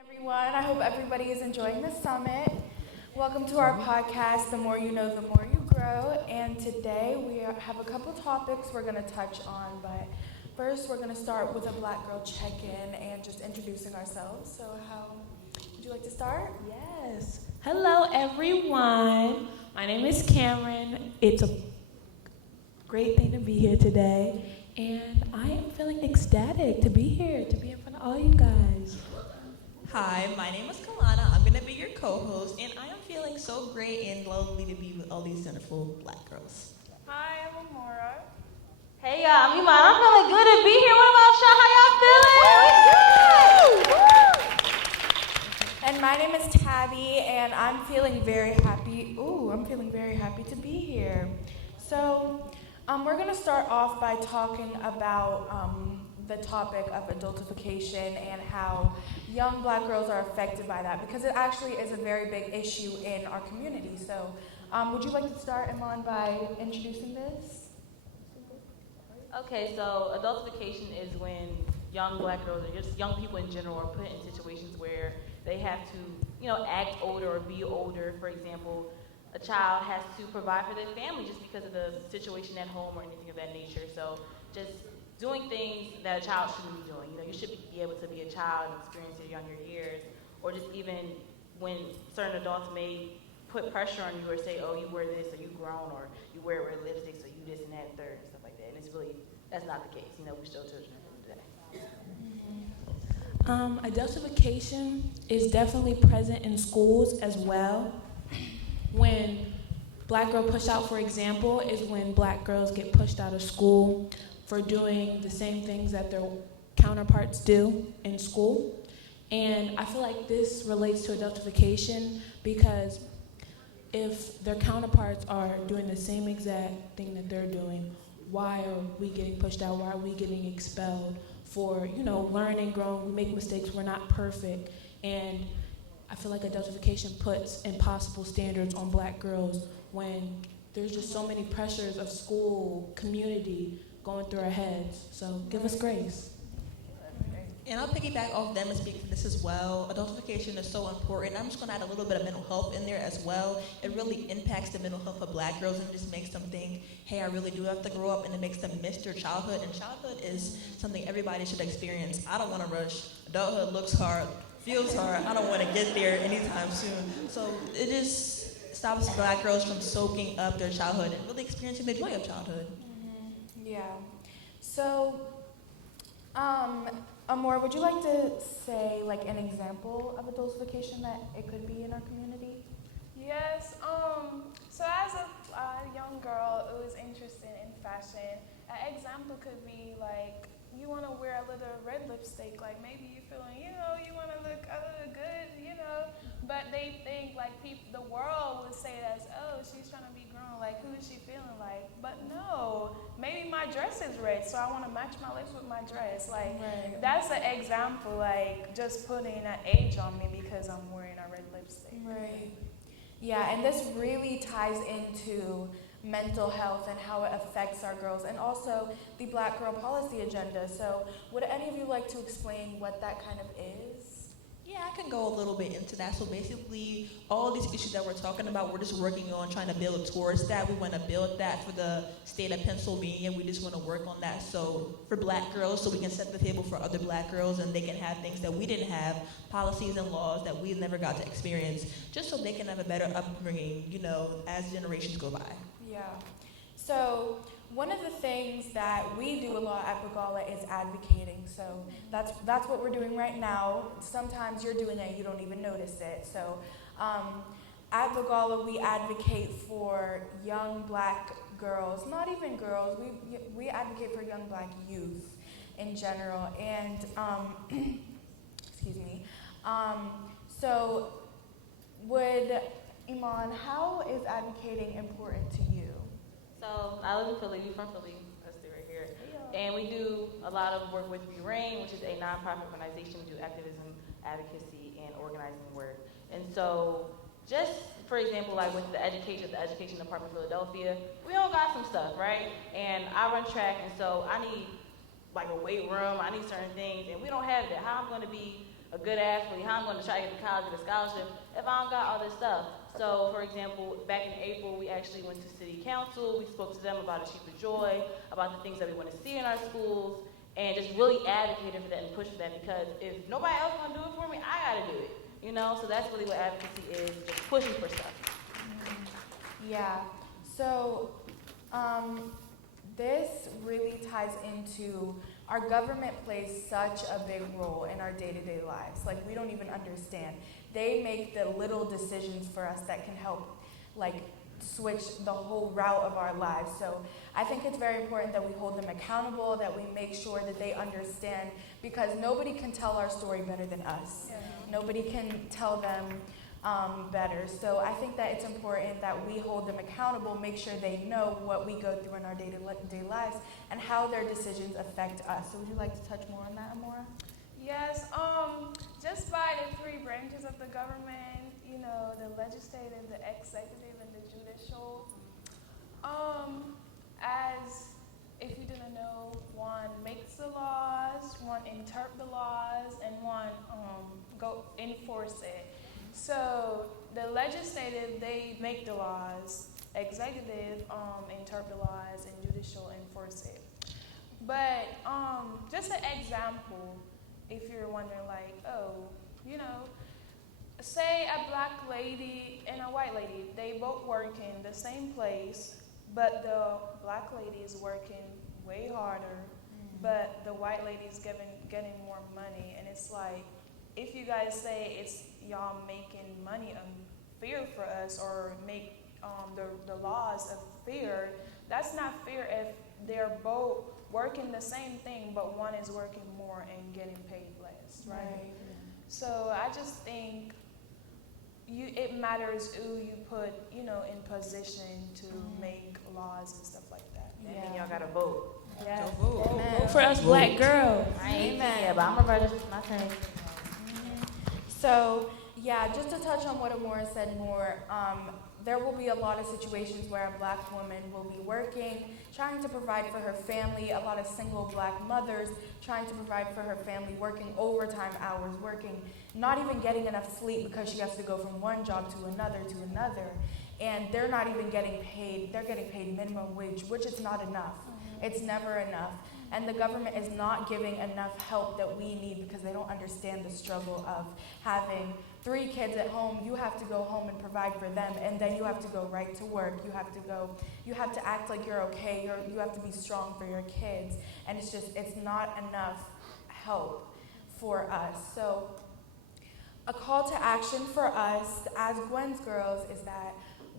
Everyone. I hope everybody is enjoying the summit. Welcome to our podcast, The More You Know, The More You Grow. And today we have a couple topics we're going to touch on. But first, we're going to start with a Black Girl check-in and just introducing ourselves. So how would you like to start? Yes. Hello, everyone. My name is Cameron. It's a great thing to be here today. And I am feeling ecstatic to be here, to be in front of all you guys. Hi, my name is Kalana. I'm going to be your co-host, and I am feeling so great and lovely to be with all these wonderful Black girls. Hi, I'm Amora. Hey y'all, I'm Iman. I'm feeling good to be here. What about y'all? How y'all feeling? And my name is Tabby, and I'm feeling very happy. I'm feeling very happy to be here. So, we're going to start off by talking about the topic of adultification and how young Black girls are affected by that, because it actually is a very big issue in our community. So, would you like to start, Iman, by introducing this? Okay, so adultification is when young Black girls or just young people in general are put in situations where they have to, act older or be older. For example, a child has to provide for their family just because of the situation at home or anything of that nature. So just doing things that a child shouldn't be doing. You should be able to be a child and experience your younger years, or just even when certain adults may put pressure on you or say, oh, you wear this, or you grown, or you wear red lipstick, so you this and that and third, and stuff like that. And it's really, that's not the case. We're still children today. Adultification is definitely present in schools as well. When Black girl push out, for example, is when Black girls get pushed out of school for doing the same things that their counterparts do in school. And I feel like this relates to adultification because if their counterparts are doing the same exact thing that they're doing, why are we getting pushed out? Why are we getting expelled for, learning, growing? We make mistakes. We're not perfect. And I feel like adultification puts impossible standards on Black girls when there's just so many pressures of school, community going through our heads. So give us grace. And I'll piggyback off them and speak for this as well. Adultification is so important. I'm just going to add a little bit of mental health in there as well. It really impacts the mental health of Black girls and just makes them think, hey, I really do have to grow up, and it makes them miss their childhood. And childhood is something everybody should experience. I don't want to rush. Adulthood looks hard, feels hard. I don't want to get there anytime soon. So it just stops Black girls from soaking up their childhood and really experiencing the joy of childhood. Yeah. So, Amor, would you like to say an example of adultification that it could be in our community? Yes. So as a young girl who is interested in fashion, an example could be you want to wear a little red lipstick. Maybe you're feeling, you want to look a little good, but they think the world would say that, oh, she's trying to be grown. Who is she feeling like? But no, maybe my dress is red, so I want to match my lips with my dress. Right. That's an example, just putting an age on me because I'm wearing a red lipstick. Right. Yeah, and this really ties into mental health and how it affects our girls, and also the Black Girl Policy Agenda. So would any of you like to explain what that kind of is? Yeah, I can go a little bit into that. So basically, all these issues that we're talking about, we're just working on trying to build towards that. We want to build that for the state of Pennsylvania. We just want to work on that. So for Black girls, so we can set the table for other Black girls, and they can have things that we didn't have, policies and laws that we never got to experience, just so they can have a better upbringing, as generations go by. Yeah. So one of the things that we do a lot at Begala is advocating. So that's what we're doing right now. Sometimes you're doing it, you don't even notice it. So at Begala, we advocate for young Black girls, not even girls. We advocate for young Black youth in general. And excuse me. So would Iman, how is advocating important to you? So I live in Philly. We're from Philly. Let's do right here. And we do a lot of work with BRAIN, which is a nonprofit organization. We do activism, advocacy, and organizing work. And so just, for example, with the education department of Philadelphia, we all got some stuff, right? And I run track, and so I need a weight room. I need certain things, and we don't have that. How I'm going to be a a good athlete? How I'm going to try to get to college, get a scholarship, if I don't got all this stuff? So, for example, back in April, we actually went to city council. We spoke to them about Achieve for Joy, about the things that we want to see in our schools, and just really advocated for that and pushed for that, because if nobody else going to do it for me, I got to do it. So that's really what advocacy is, just pushing for stuff. Yeah. So this really ties into our government plays such a big role in our day-to-day lives. Like, we don't even understand. They make the little decisions for us that can help, like, switch the whole route of our lives. So I think it's very important that we hold them accountable, that we make sure that they understand, because nobody can tell our story better than us. Yeah. Nobody can tell them better. So I think that it's important that we hold them accountable, make sure they know what we go through in our day-to-day lives and how their decisions affect us. So would you like to touch more on that, Amora? Yes, just by the three branches of the government, the legislative, the executive, and the judicial, as if you didn't know, one makes the laws, one interpret the laws, and one go enforce it. So the legislative, they make the laws, executive interpret the laws, and judicial enforce it. But just an example, if you're wondering, like, say a black lady and a white lady, they both work in the same place, but the black lady is working way harder, but the white lady is getting more money. And it's like, if you guys say it's y'all making money unfair for us, or make the laws unfair, that's not fair if they're both working the same thing, but one is working more and getting paid less, right? So I just think it matters who you put, in position to make laws and stuff like that. And then y'all got to vote. Yes. Vote for us black girls. Amen. Yeah, but I'm going to register my turn. So, yeah, just to touch on what Amora said more, there will be a lot of situations where a black woman will be working, trying to provide for her family, a lot of single black mothers trying to provide for her family, working overtime hours, working, not even getting enough sleep because she has to go from one job to another, and they're not even getting paid. They're getting paid minimum wage, which is not enough. It's never enough. And the government is not giving enough help that we need, because they don't understand the struggle of having 3 kids at home. You have to go home and provide for them, and then you have to go right to work. You have to act like you're okay. You have to be strong for your kids. And it's not enough help for us. So a call to action for us as Gwen's Girls is that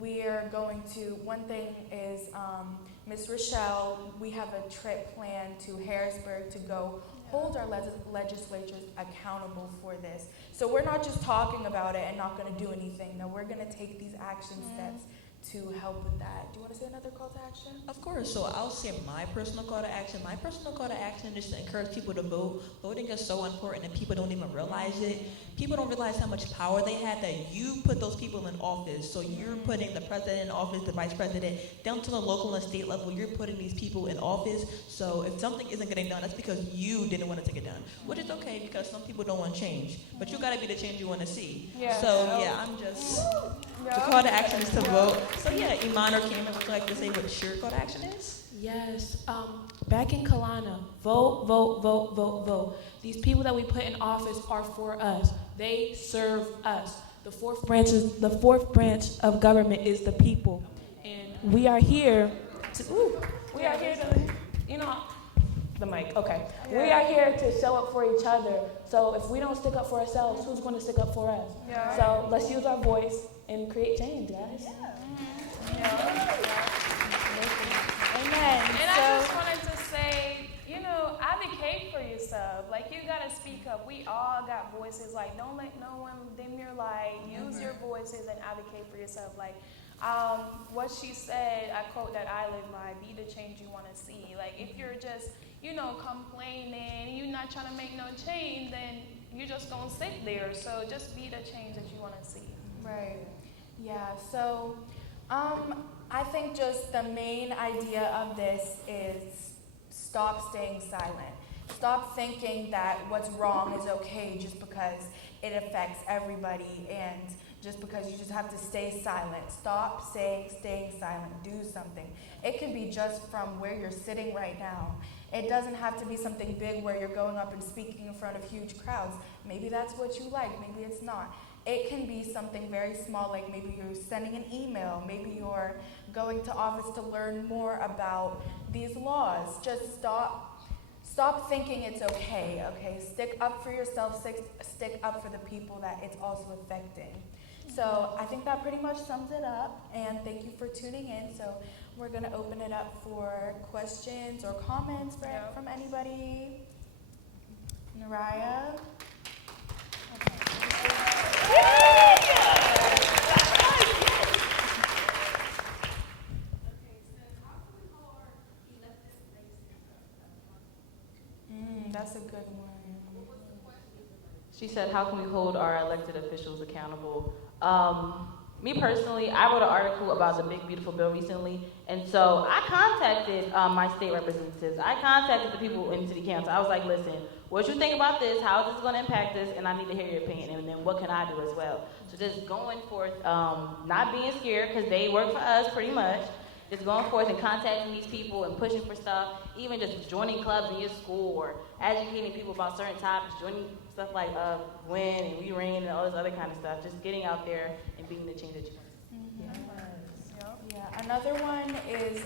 we're going to, one thing is, Ms. Rochelle, we have a trip planned to Harrisburg to go hold our legislatures accountable for this. So we're not just talking about it and not going to do anything. No, we're going to take these action steps to help with that. Do you want to say another call to action? Of course. So I'll say my personal call to action. My personal call to action is to encourage people to vote. Voting is so important, and people don't even realize it. People don't realize how much power they have, that you put those people in office. So you're putting the president in office, the vice president, down to the local and state level. You're putting these people in office. So if something isn't getting done, that's because you didn't want to take it done, which is okay, because some people don't want change. But you got to be the change you want to see. Yeah. So yeah, I'm just... The call to action is to vote. So yeah, Iman or Cameron, would you like to say what your call to action is? Yes. Back in Kalana, vote, vote, vote, vote, vote. These people that we put in office are for us. They serve us. The fourth branch of government is the people, and we are here to. The mic. Okay. We are here to show up for each other. So if we don't stick up for ourselves, who's going to stick up for us? Yeah. So let's use our voice and create change, guys. Amen. And I just wanted to say, advocate for yourself. Like, you gotta speak up. We all got voices. Like, don't let no one dim your light. Use your voices and advocate for yourself. Like, what she said, I quote that I live by: be the change you want to see. Like, if you're just, complaining, you're not trying to make no change, then you're just gonna sit there. So just be the change that you want to see. Right. Yeah. So, I think just the main idea of this is stop staying silent. stop thinking that what's wrong is okay just because it affects everybody and just because you just have to stay silent. Stop staying silent. Do something. It can be just from where you're sitting right now. It doesn't have to be something big where you're going up and speaking in front of huge crowds. Maybe that's what you like, maybe it's not. It can be something very small, like maybe you're sending an email, maybe you're going to office to learn more about these laws. Just stop thinking it's okay, okay? Stick up for yourself, stick up for the people that it's also affecting. So I think that pretty much sums it up, and thank you for tuning in. So we're going to open it up for questions or comments from anybody. Naraya? That's a good one. She said, how can we hold our elected officials accountable? Me personally, I wrote an article about the Big Beautiful Bill recently, and so I contacted my state representatives. I contacted the people in city council. I was like, listen, what you think about this? How is this going to impact this? And I need to hear your opinion, and then what can I do as well? So just going forth, not being scared, because they work for us pretty much, just going forth and contacting these people and pushing for stuff, even just joining clubs in your school or educating people about certain topics, joining stuff like Win and We Ring and all this other kind of stuff, just getting out there and being the change that you want. Yeah, another one is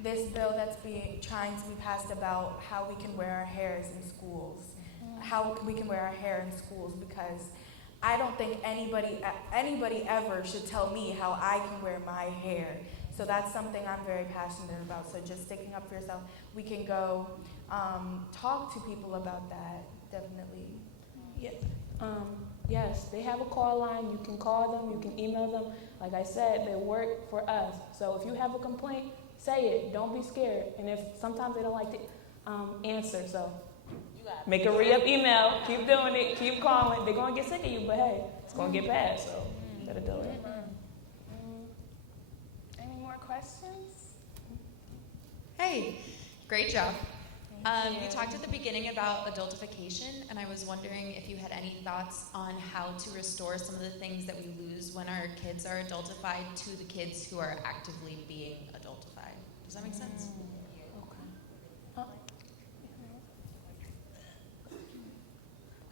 this bill that's trying to be passed about how we can wear our hairs in schools. How we can wear our hair in schools, because I don't think anybody ever should tell me how I can wear my hair. So that's something I'm very passionate about. So just sticking up for yourself. We can go talk to people about that, definitely. Yeah. Yes, they have a call line. You can call them, you can email them. Like I said, they work for us. So if you have a complaint, say it. Don't be scared. And if sometimes they don't like to answer, so make a re-up email. Keep doing it. Keep calling. They're going to get sick of you, but hey, it's going to get passed, so you better do it. Any more questions? Hey, great job. You talked at the beginning about adultification, and I was wondering if you had any thoughts on how to restore some of the things that we lose when our kids are adultified to the kids who are actively being adultified. Does that make sense?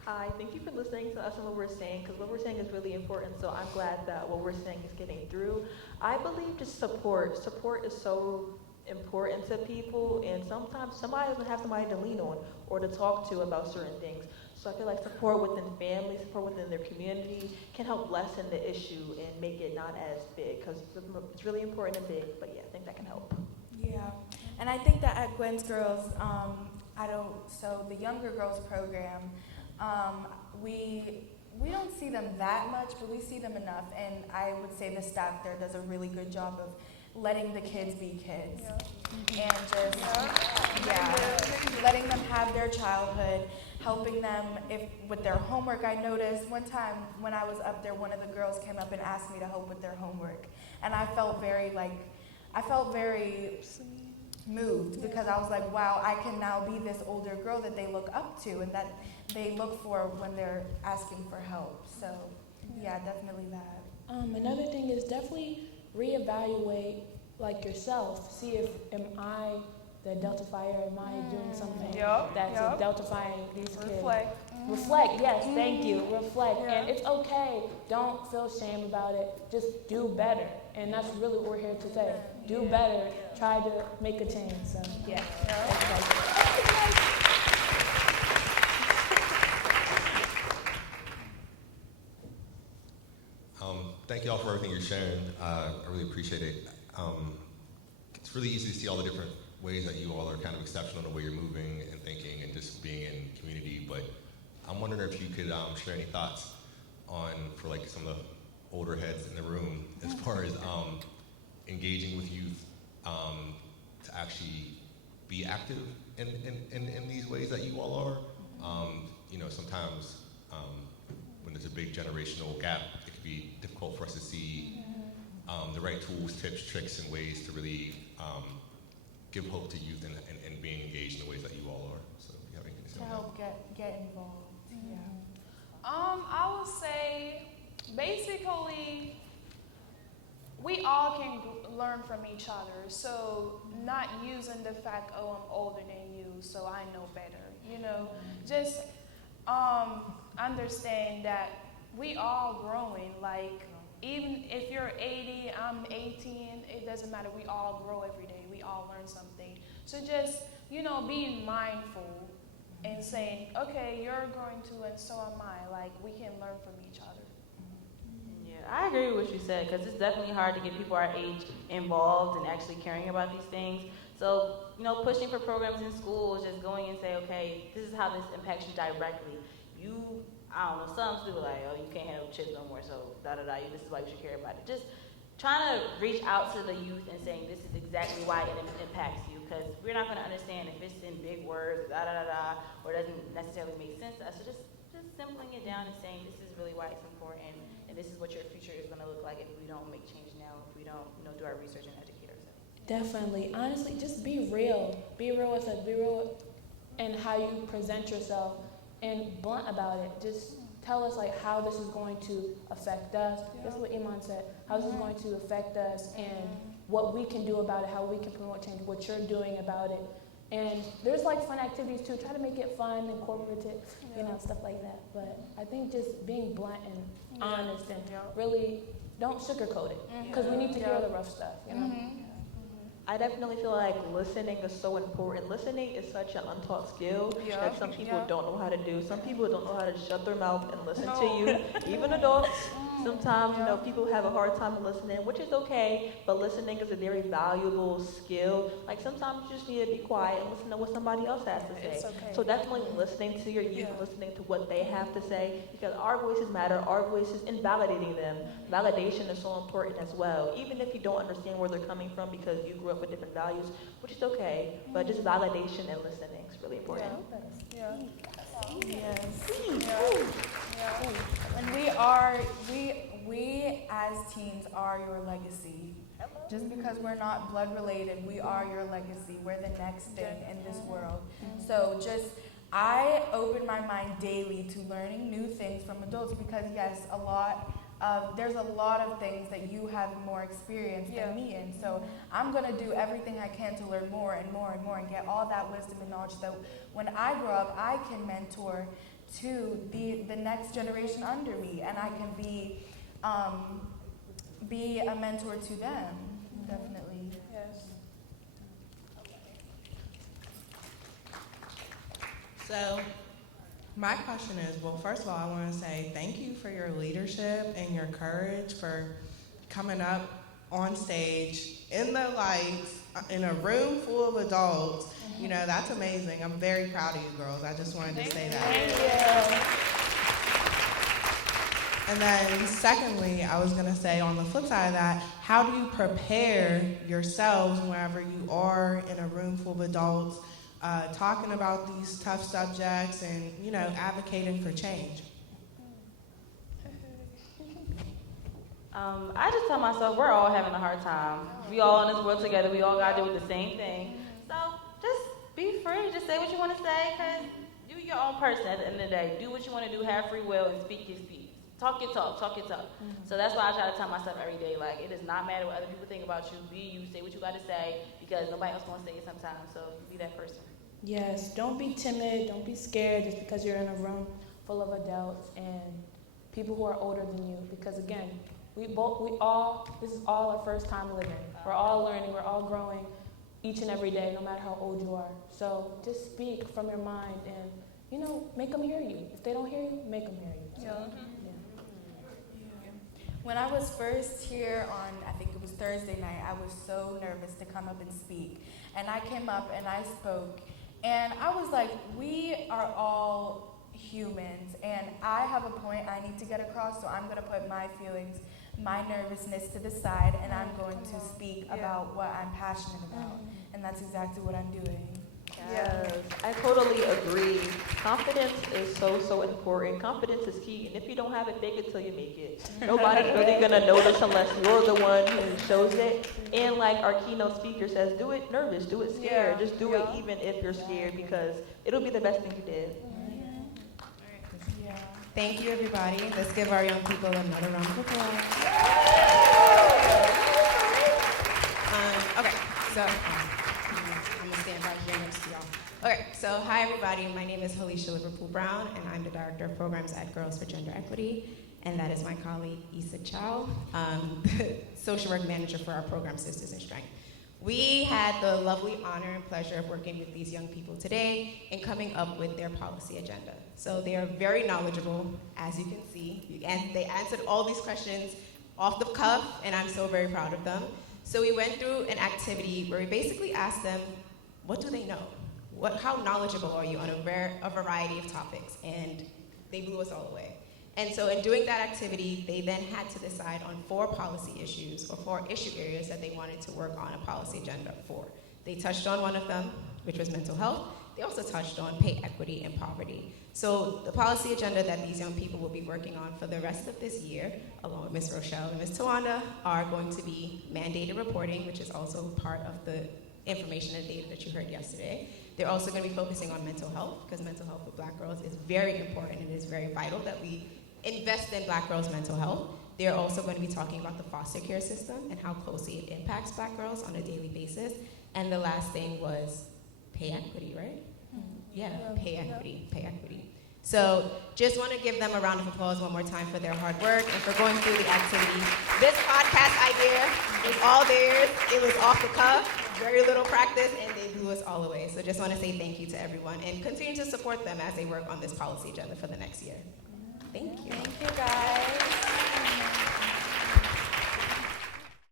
Hi, thank you for listening to us and what we're saying, because what we're saying is really important, so I'm glad that what we're saying is getting through. I believe just support. Support is so important to people, and sometimes somebody doesn't have somebody to lean on or to talk to about certain things. So I feel like support within family, support within their community can help lessen the issue and make it not as big, because it's really important and big, but yeah, I think that can help. Yeah, and I think that at Gwen's Girls, so the Younger Girls program, we don't see them that much, but we see them enough, and I would say the staff there does a really good job of letting the kids be kids, and just letting them have their childhood, helping them with their homework. I noticed one time when I was up there, one of the girls came up and asked me to help with their homework, and I felt very moved, because I was like, wow, I can now be this older girl that they look up to and that they look for when they're asking for help. So yeah, definitely that. Another thing is definitely reevaluate like yourself. See if am I the adultifier? Am I doing something that's adultifying these kids? Reflect, yes, thank you. Reflect. And it's okay. Don't feel shame about it. Just do better. And that's really what we're here to say. Do better. Try to make a change. So yeah. Thank you all for everything you're sharing. I really appreciate it. It's really easy to see all the different ways that you all are kind of exceptional in the way you're moving and thinking and just being in community, but I'm wondering if you could share any thoughts for like some of the older heads in the room as far as engaging with youth to actually be active in these ways that you all are. Sometimes when there's a big generational gap, it can be difficult for us to see the right tools, tips, tricks, and ways to really give hope to youth and being engaged in the ways that you all are. So, to help get involved. Yeah. I would say basically we all can learn from each other. So not using the fact, oh, I'm older than you, so I know better. You know, just understand that we all growing. Like even if you're 80, I'm 18, it doesn't matter. We all grow every day. We all learn something. So just, you know, being mindful and saying, okay, you're growing too, and so am I. Like we can learn from each other. Yeah, I agree with what you said, because it's definitely hard to get people our age involved and actually caring about these things. So, you know, pushing for programs in schools, just going and say, okay, this is how this impacts you directly. I don't know, some people are like, oh, you can't have kids no more, so da-da-da, this is why you should care about it. Just trying to reach out to the youth and saying this is exactly why it impacts you, because we're not going to understand if it's in big words, da-da-da-da, or doesn't necessarily make sense to us. So just simpling it down and saying this is really why it's important, and this is what your future is going to look like if we don't make change now, if we don't, you know, do our research and educate ourselves. Definitely. Honestly, just be real. Be real with us. Be real in how you present yourself and blunt about it. Just tell us like how this is going to affect us. That's what Iman said. How this is going to affect us and what we can do about it, how we can promote change, what you're doing about it. And there's like fun activities too. Try to make it fun and cooperative, you know, stuff like that. But I think just being blunt and honest and really don't sugarcoat it, because we need to hear the rough stuff, you know? I definitely feel like listening is so important. Listening is such an untaught skill that some people don't know how to do. Some people don't know how to shut their mouth and listen to you. Even adults, sometimes, you know, people have a hard time listening, which is okay, but listening is a very valuable skill. Like sometimes you just need to be quiet and listen to what somebody else has to say. It's okay. So definitely listening to your youth, listening to what they have to say, because our voices matter, our voices, and validating them. Validation is so important as well, even if you don't understand where they're coming from because you grew up with different values, which is okay, but just validation and listening is really important. Yes. And we as teens are your legacy. Just because we're not blood related, we are your legacy. We're the next thing in this world. So I open my mind daily to learning new things from adults, because yes, there's a lot of things that you have more experience than me in. So I'm going to do everything I can to learn more and more and more and get all that wisdom and knowledge, so when I grow up, I can mentor to the next generation under me, and I can be a mentor to them. Definitely. Yes. So my question is, well, first of all, I want to say thank you for your leadership and your courage for coming up on stage in the lights, in a room full of adults. You know, that's amazing. I'm very proud of you girls. I just wanted to say that. Thank you. And then secondly, I was going to say on the flip side of that, how do you prepare yourselves whenever you are in a room full of adults talking about these tough subjects and, you know, advocating for change? I just tell myself we're all having a hard time. We all in this world together. We all got to deal with the same thing. So just be free. Just say what you want to say, because you're your own person at the end of the day. Do what you want to do. Have free will and speak your speech. Talk your talk. Talk your talk. So that's why I try to tell myself every day, like, it does not matter what other people think about you. Be you. Say what you got to say, because nobody else going to say it sometimes. So be that person. Yes, don't be timid, don't be scared just because you're in a room full of adults and people who are older than you, because again, this is all our first time living. We're all learning, we're all growing each and every day, no matter how old you are. So just speak from your mind and, you know, make them hear you. If they don't hear you, make them hear you. So, When I was first here on, I think it was Thursday night, I was so nervous to come up and speak. And I came up and I spoke. And I was like, we are all humans, and I have a point I need to get across, so I'm going to put my feelings, my nervousness to the side, and I'm going to speak about what I'm passionate about. And that's exactly what I'm doing. Yes, I totally agree. Confidence is so important. Confidence is key, and if you don't have it, fake it till you make it. Nobody's really gonna notice unless you're the one who shows it. And like our keynote speaker says, do it nervous, do it scared. Just do it even if you're scared, because it'll be the best thing you did. Thank you, everybody. Let's give our young people another round of applause. Okay, so I'm gonna stand right here next to y'all. Okay, so hi everybody. My name is Halisha Liverpool Brown, and I'm the Director of Programs at Girls for Gender Equity. And that is my colleague, Issa Chow, the Social Work Manager for our program, Sisters in Strength. We had the lovely honor and pleasure of working with these young people today and coming up with their policy agenda. So they are very knowledgeable, as you can see, and they answered all these questions off the cuff, and I'm so very proud of them. So we went through an activity where we basically asked them, what do they know? How knowledgeable are you on a variety of topics? And they blew us all away. And so in doing that activity, they then had to decide on 4 policy issues or 4 issue areas that they wanted to work on a policy agenda for. They touched on one of them, which was mental health. They also touched on pay equity and poverty. So the policy agenda that these young people will be working on for the rest of this year, along with Ms. Rochelle and Ms. Tawanda, are going to be mandated reporting, which is also part of the information and data that you heard yesterday. They're also going to be focusing on mental health, because mental health for Black girls is very important and it is very vital that we invest in Black girls' mental health. They're also going to be talking about the foster care system and how closely it impacts Black girls on a daily basis. And the last thing was pay equity, right? Yeah, pay equity. So just want to give them a round of applause one more time for their hard work and for going through the activity. This podcast idea is all theirs. It was off the cuff, very little practice, and they blew us all away. So just want to say thank you to everyone and continue to support them as they work on this policy agenda for the next year. Thank you. Thank you, guys.